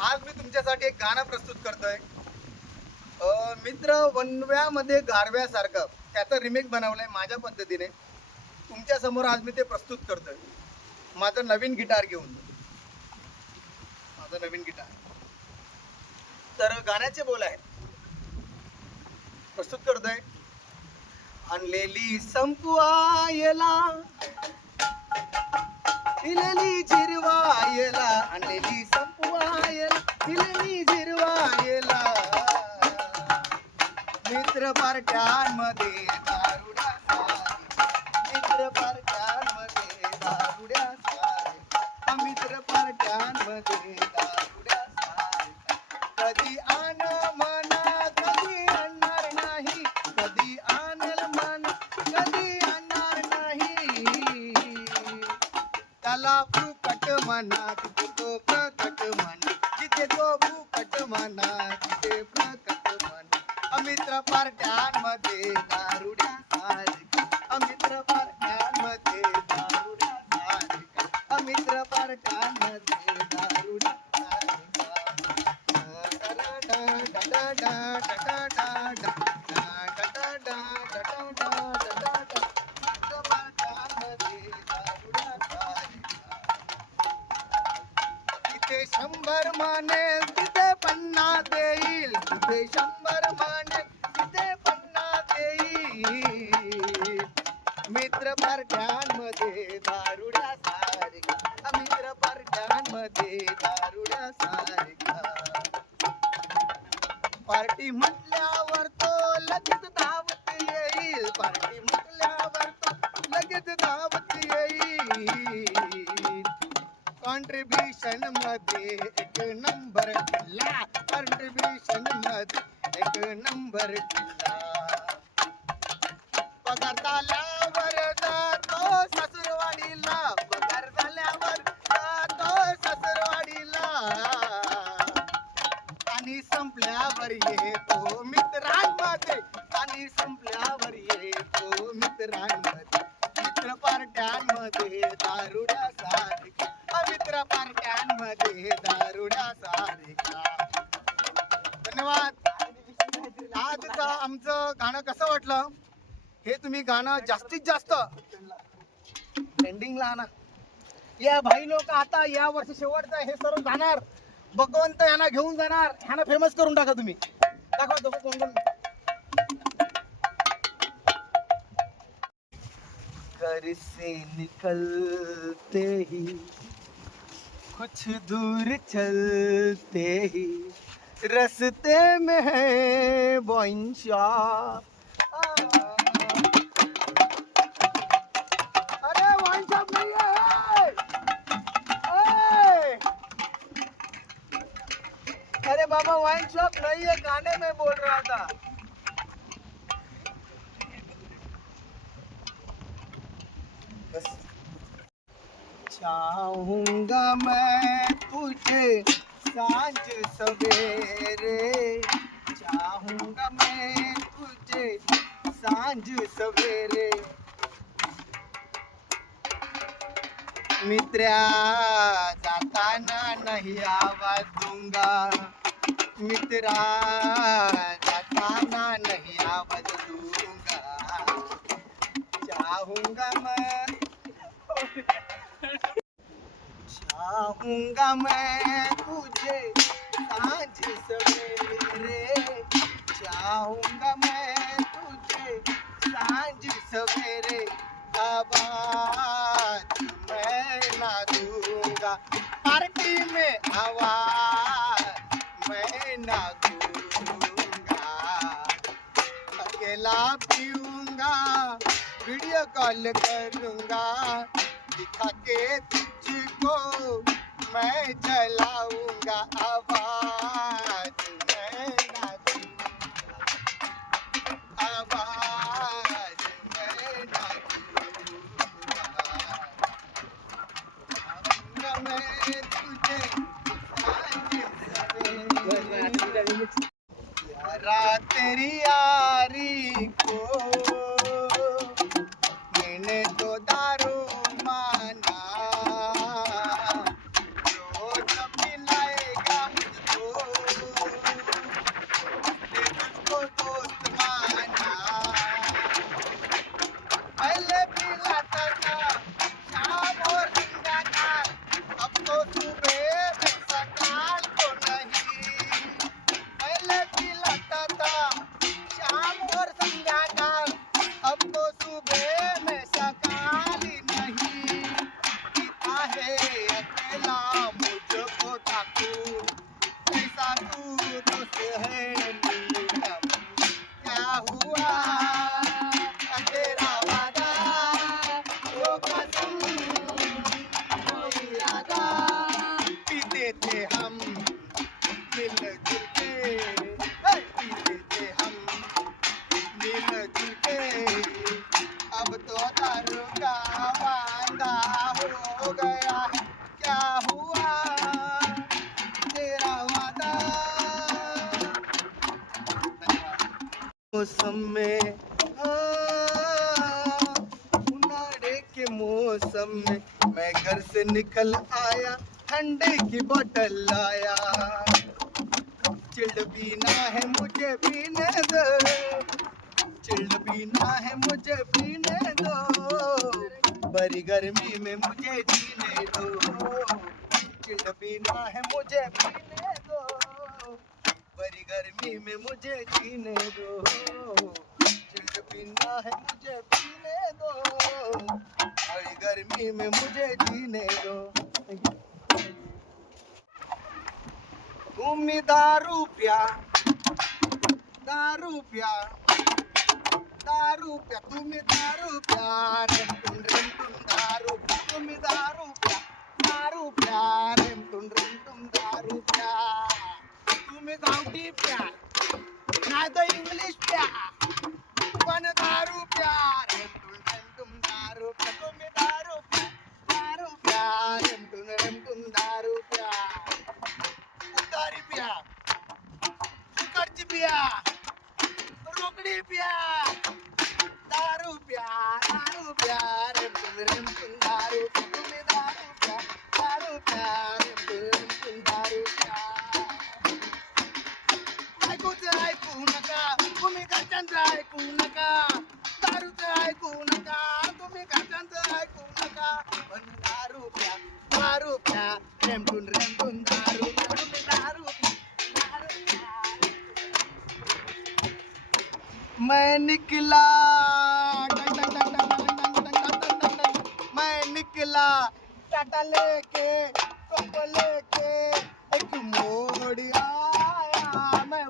आज मी तुमच्यासाठी एक गाणं प्रस्तुत करतोय. मित्र वनव्यामध्ये गारव्यासारखं त्याचं रिमेक बनवलंय माझ्या पद्धतीने. तुमच्यासमोर आज मी ते प्रस्तुत करतोय. माझं नवीन गिटार घेऊन. माझं नवीन गिटार. तर गाण्याचे बोल आहे प्रस्तुत करतोय. आणलेली संपवायला हिलेली जिरवायला आणलेली संपवायला हिलेली जिरवायला मित्र पार्ट्यांमध्ये दारुड्या मित्र पार्ट्यांमध्ये दारुड्या सारी. मित्र पार्ट्यांमध्ये दारुड्या कधी आण मना म्हणा तिथे तो प्रकट मन, जिथे तो फुकट मना तिथे प्रकट म्हणा अमित्र पार्ट्यांमध्ये दारुड्या सारखा अमित्र पार्ट्यांमध्ये दारुड्या सारखा अमित्र पार्ट्यांमध्ये मित्र पार्ट्यांमध्ये दारुड्या सारखा. मित्र पार्ट्यांमध्ये दारुड्या सारखा. पार्टी म्हटल्यावर तो लगेच धावत येईल. पार्टी म्हटल्यावर तो लगेच धावत येईल. कॉन्ट्रीब्युशनमध्ये एक नंबर ला कॉन्ट्रीब्युशनमध्ये एक नंबर पगार झाल्यावर जातो सासूरवाडीला. पगार झाल्यावर जातो सासूरवाडीला. आणि संपल्यावर येतो मित्रांमध्ये. आणि संपल्यावर येतो मित्रांमध्ये. मित्र पार्ट्यांमध्ये दारुड्या मित्र पार्ट्यांमध्ये दारुड्या सारखा धन्यवाद. आजचं आमचं गाणं कसं वाटलं? हे तुम्ही गाणं जास्तीत जास्त ट्रेंडिंगला आणा. या भाई लोक आता या वर्षी शेवटचा हे सर्व जाणार. भगवंत यांना घेऊन जाणार. ह्यांना फेमस करून टाका तुम्ही. दाखवा दोघं कोण कोण. घर से निकलते ही कुछ दूर चलते ही रस्ते में है वाइन बाबा वाइन शॉप नहीं है, गाने में बोल रहा था। चाहूँगा मैं तुझे साँझ सवेरे। चाहूँगा मैं तुझे साँझ सवेरे। मित्रा जाताना नहीं आवाज़ दूँगा। मित्रा, जाताना नहीं आवाज़ दूँगा। चाहूँगा मैं। चाहूँगा मैं तुझे साँझ सवेरे। चाहूँगा मैं तुझे साँझ सवेरे। आवाज़ मैं ना दूँगा। पार्टी में आवाज़ मैं ना दूँगा अकेला पीऊँगा वीडियो कॉल करूँगा दिखा के तुझको मैं जलाऊँगा आवाज़ मौसम में। उन्हारे के मौसम में मैं घर से निकल आया, ठंडे की बोतल लाया। चिल्ड पीना है मुझे पीने दो चिल्ड पीना है मुझे पीने दो बड़ी गर्मी में मुझे जीने दो चिल्ड पीना है मुझे पीने भरी गर्मी में मुझे जीने दो। जिल्ड पीना है मुझे पीने दो। भरी गर्मी में मुझे जीने दो। तुम्हें दारू प्या दारू प्या दारू प्या तुम्हें दारू प्यार तुम रिम तुम दारू तुम दारू प्या, दारू प्यार तुम रिम तुम दारू प्यार तुम्ही गावठी प्या नाही तर इंग्लिश प्या पण दारू प्या मैं निकला मैं निकला टाटा लेके लेके. एक मोड़ आया मैं